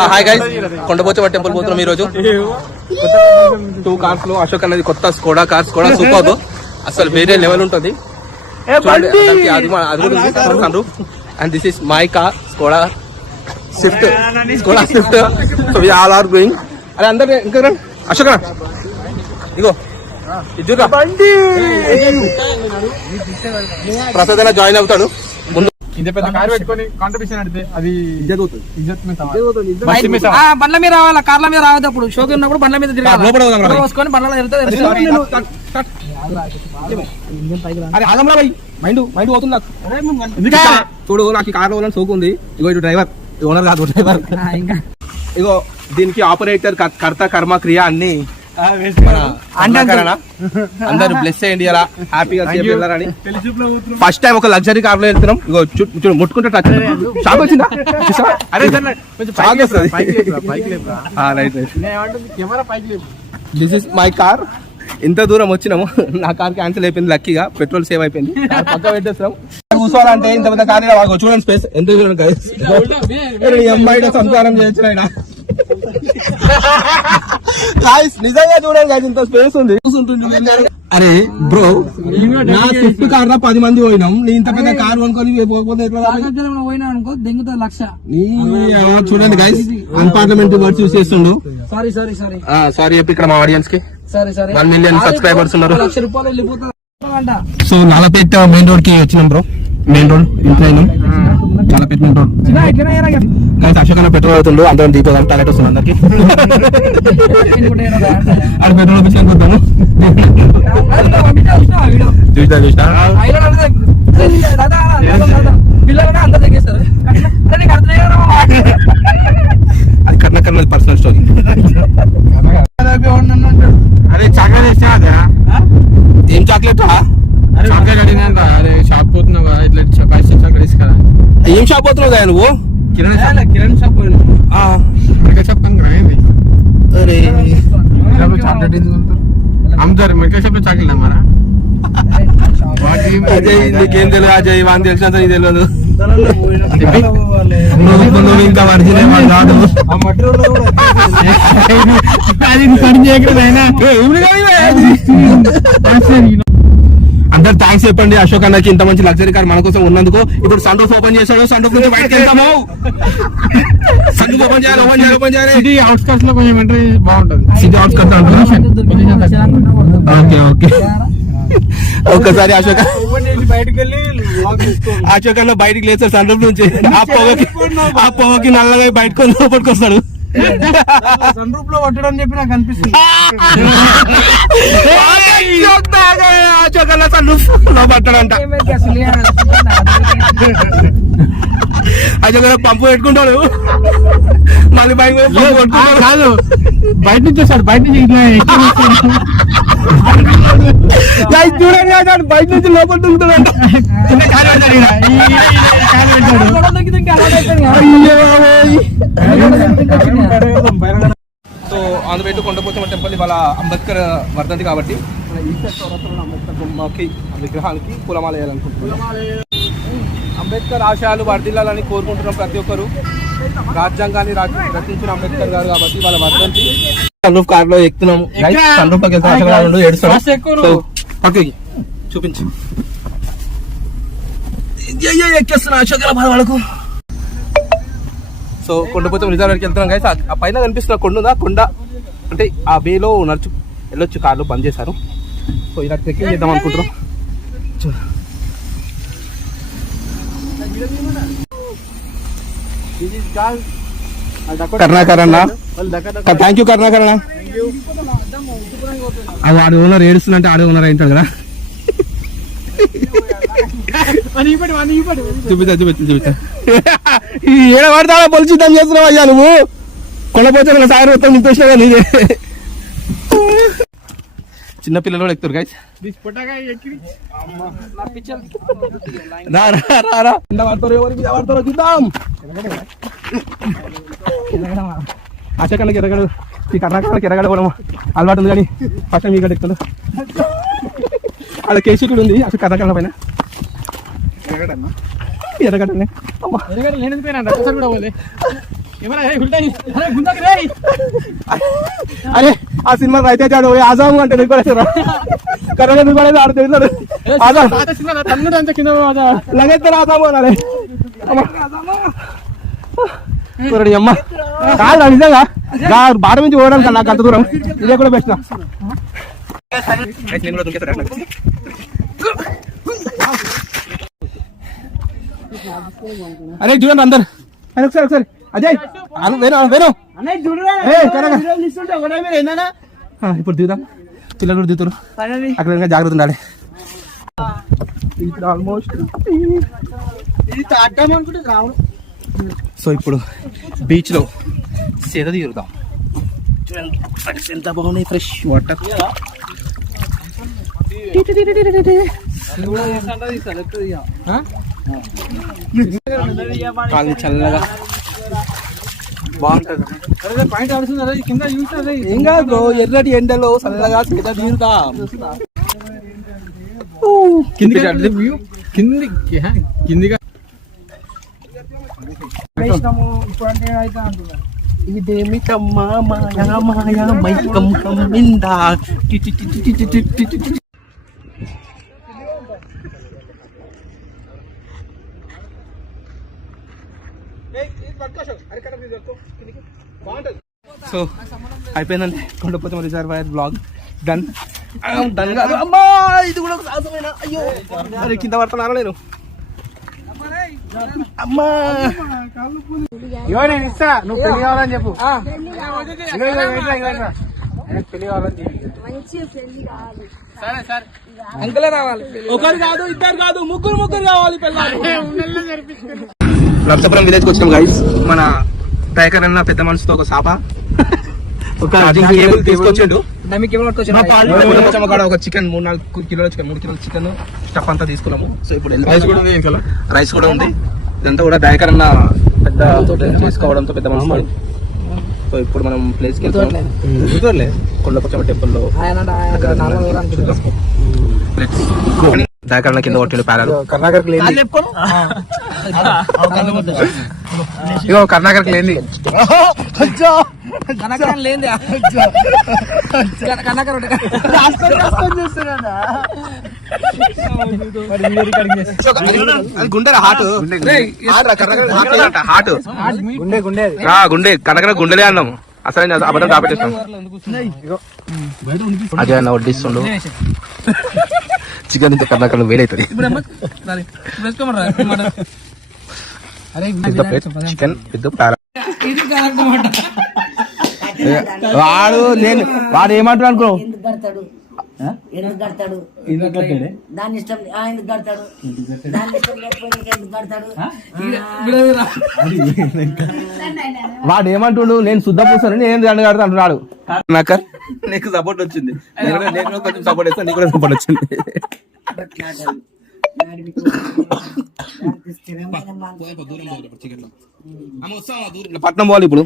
Hi guys, Kondapochamma temple పోతున్నాం ఈ రోజు. 2 కార్స్ లో అశోక్ అనేది కొత్త స్కోడా కార్, స్కోడా సూపర్, అసలు వేరే లెవెల్ ఉంటుంది. And this is my car, Skoda Swift. So we all are going. అరే అందరు ఇంకా రండి. అశోక్ ఇగో ఇద్దరు ప్రసాద్ అయినా జాయిన్ అవుతాడు. ఇంత పెద్ద కార్ పెట్టుకొని కాంట్రిబ్యూషన్ అడితే అది బండ్ల మీద రావాలా, కార్ల మీద రావద్దు. అప్పుడు షోకి ఉన్నప్పుడు బండ్ల మీద తిరగాలి, బండ్ల మైండ్ పోతుంది నాకు. చూడు, నాకు ఈ కార్ లో సోకుంది. ఇగో ఇటు డ్రైవర్, ఓనర్ కాదు డ్రైవర్. ఇగో దీనికి ఆపరేటర్, కర్త, కర్మ, క్రియ అన్ని అందరు బ్లెస్ చేయండి, అలా హ్యాపీగా వెళ్ళారని. ఫస్ట్ టైం ఒక లగ్జరీ కార్ లో వెళ్తున్నాం. ఇగో చూడు, ముట్టుకుంటే టచ్ షాక్ వచ్చిందా? This is my car. ఇంత దూరం వచ్చినాము, నా కార్ క్యాన్సిల్ అయిపోయింది. లక్కీగా పెట్రోల్ సేవ్ అయిపోయింది. పక్క పెట్టేస్తున్నాం. కూర్చోవాలంటే ఇంత పెద్ద కార్ చూడండి, స్పేస్ ఎంత అమ్మాయి సంసారం చేయొచ్చు. నిజంగా చూడండి, ఇంత స్పేస్ ఉంది. అరే బ్రో, నా స్విఫ్ట్ కార్ 10 మంది పోయినాం. నీ ఇంత పెద్ద కార్ కొనుక్కొని పోకపోతే పోయినా అనుకో దెంగుతా 1,00,000. చూడండి గైస్, అన్పార్లమెంటరీ వర్డ్స్ యూస్ చేస్తుండు. సారీ చెప్పి ఇక్కడ మా ఆడియన్స్ కి 1 మిలియన్ సబ్స్క్రైబర్స్ ఉన్నారు. ₹1,00,000 వెళ్ళిపోతా. సో నాలపేట మెయిన్ రోడ్ కి వచ్చినాం బ్రో. మెయిన్ రోడ్ ఇంట్లో నాలపేట మెయిన్ రోడ్. అశోక్ అన్న పెట్రోల్ అవుతుండు, అందరం దీపోదాం. టాయిలెట్ వస్తుంది అందరికి. అది పెట్రోల్ ఆఫీస్ అనుకుంటాము. చూసినా అది కర్ణ పర్సనల్ స్టోరీ. అరే చాక్లెట్ ఇస్తే అదే ఏం చాక్లెట్? చాక్లెట్ అడిగినా. అరే షాప్ పోతున్నావు కదా, ఇట్లా చాక్లెట్ ఇస్తా. ఏం షాప్ పోతున్నావు కదా నువ్వు? కిరణ్ షాప్ మెడికల్ షాప్ అరే చాక్లెట్ అమ్ముతారు. మెడికల్ షాప్ లో చాక్లెట్ అమ్మారా? అజయ్ నీకేం తెలియదు, అజయ్ వాని తెలిసినంత నీకు తెలియదు. నువ్వు ఇంకా వర్జినే కాదు. అందరు థ్యాంక్స్ చెప్పండి అశోక్ అన్నకి, ఇంత మంచి లగ్జరీ కార్ మన కోసం ఉన్నందుకు. ఇప్పుడు సన్ రూఫ్ ఓపెన్ చేశాడు, సన్ రూఫ్ నుంచి బయటకు వెళ్తాము. సన్ రూఫ్ ఓపెన్ చేయాలి. సిటీ అవుట్స్కట్స్ లో కొంచెం ఎంట్రీ బాగుంటుంది. City outskirts okay. ఒక్కసారి అశోక్ అన్న బయటికి లేచారు సన్ రూఫ్ నుంచి. ఆ పొగకి నల్లగా బయటకు లోపలికి వస్తాడు. సన్ రూఫ్ లో కొట్టడం చెప్పి నాకు అనిపిస్తుంది. అశోక్ అన్న సన్ రూఫ్ లో పట్టాడంట. అశోక్ అన్న పంపు పెట్టుకుంటాడు, మళ్ళీ కాదు బయట నుంచి వస్తాడు. బయట నుంచి చూడండి, బయట నుంచి లోపల ఉంటుందంట. So on the way to Kondapochamma temple. ఇవాళ అంబేద్కర్ వర్ధంతి కాబట్టి ఈస్టర్ చౌరస్తాలో అంబేద్కర్ బొమ్మకి, విగ్రహానికి పూలమాల వేయాలనుకుంటున్నాం. అంబేద్కర్ ఆశయాలు వర్ధిల్లాలని కోరుకుంటున్నాం ప్రతి ఒక్కరు. రాజ్యాంగాన్ని రచించిన అంబేద్కర్ గారు కాబట్టి వాళ్ళ వర్ధంతి. సన్ రూఫ్ కార్ లో ఎక్కుతున్నాం. సన్ రూఫ్ పక్కకి చూపించు. ఎక్కేస్తున్నా అశోక్ వాళ్ళకు. సో కొండపోచమ్మ రిజర్వేర్కి వెళ్తున్నాం గైస్. ఆ పైన కనిపిస్తున్న కొండ అంటే ఆ వేలో వెళ్ళొచ్చు, కార్లు బంద్ చేశారు. సో ఇలా ట్రెక్కింగ్ చేద్దాం అనుకుంటున్నాం. కర్ణాకర్ అన్న, థ్యాంక్ యూ కర్ణాకర్ అన్న. అది ఆడి ఓనర్ ఏడుస్తుందంటే ఆడే ఓనర్ అయింటాడు కదా. చూపిస్తా ఏడ పడతా పొలిచిద్దాం చేస్తున్నావు అయ్యా నువ్వు. కొండపోచమ్మ సాగర్ మొత్తం నింపేసినా నీదే. చిన్నపిల్లలు కూడా ఎక్కుతారు గైస్. పడతారో చూద్దాం. అశోకన్నకి ఎరగడు, ఈ కర్ణాకర్ణకి ఎరగడవడం అలవాటు ఉంది కానీ ఫస్ట్ టైం ఇక్కడ ఎక్కుతాడు. అక్కడ కేసీటీ ఉంది అసలు కర్ణాకర్ణ పైన. ఎరగడనే ఎరగడ నేను కూడా అరే ఆ సినిమా అయితే చాడు ఆజాము అంటే దిగుపడేసారు కరోనా దిగుపడేది ఆడు తెలుస్తాడు ఆజాం లగెత్తారు ఆజాము అనాలి అమ్మ కాదు నిజంగా బాట నుంచి పోవడానికి నాకు అంత దూరం ఇదే కూడా బెస్ట్ అరే చూడండి అందరు అరే ఒకసారి అజయ్ వేరు ఇప్పుడు దిగుదాం పిల్లలు కూడా దిగుతారు అక్కడ జాగ్రత్త ఉండాలి ఆల్మోస్ట్ సో ఇప్పుడు బీచ్ లో సేద తీరుదాం ఎంత బాగున్నాయి ఫ్రెష్ వాటర్ కాలు చల్లగా బాగుంటది ఏం కాదు బ్రో ఎర్రటి ఎండలో చల్లగా సేద తీరుదాం కిందిగా ఇదేమిటమ్మా మాయా మాయా మైకం కమ్మిందా సో అయిపోయిందండి Kondapochamma reservoir blog done done కాదు అమ్మా ఇది కూడా ఒక సాహసమైన అయ్యో అరే కింద పడుతున్నారా నేను అమ్మా నేను ఇస్తా నువ్వు పెళ్లి కావాలని చెప్పు పెళ్లి కావాలని సరే సరే అంకులే రావాలి ఒకరు కాదు ఇద్దరు కాదు ముగ్గురు కావాలి లబ్సపురం విలేజ్ కి వచ్చినాం గైస్ మన టైకర్ అన్న పెద్ద మనసుతో ఒక సాప ఒక తీసుకొచ్చిండు ఒక చికెన్ 3-4 కిలోల చికెన్ 3 కిలోల చికెన్ స్టఫ్ అంతా తీసుకున్నాము. సో ఇప్పుడు రైస్ కూడా ఉంది. ఇదంతా కూడా టైకర్ అన్న పెద్ద చేసుకోవడంతో పెద్ద మనసు. సో ఇప్పుడు మనం ప్లేస్ కి వెళ్తాం కొండపోచమ్మ టెంపుల్ లో. దాకరణ కింద కొట్టిండు ప్యారాలు ఇగో కర్ణాకర్కి లేని గుండెరా హాట్ హాట్ గుండె కనకన గుండెలే అన్నాము. అసలు అబద్ధం దాపెట్టేస్తాం. అదే అన్న వడ్డిస్తుండు చికెన్ ఇంత కర్ణాకరణ వేడవుతుంది. చికెన్ విత్ ప్యారా వాడు ఏమంటాడు అనుకో ఎందుకు కడతాడు దాని ఇష్టం ఎందుకు కడతాడు దాని ఇష్టం లేకపోతే ఎందుకు కడతాడు వాడు ఏమంటుండు నేను శుద్ధ పూసాను నేను దండ కడతా అంటున్నాడు. నాకర్ నీకు సపోర్ట్ వచ్చింది. నేను కొంచెం సపోర్ట్ ఇస్తాను నీకు కూడా సపోర్ట్ వచ్చింది. పట్నం పోవాలి ఇప్పుడు.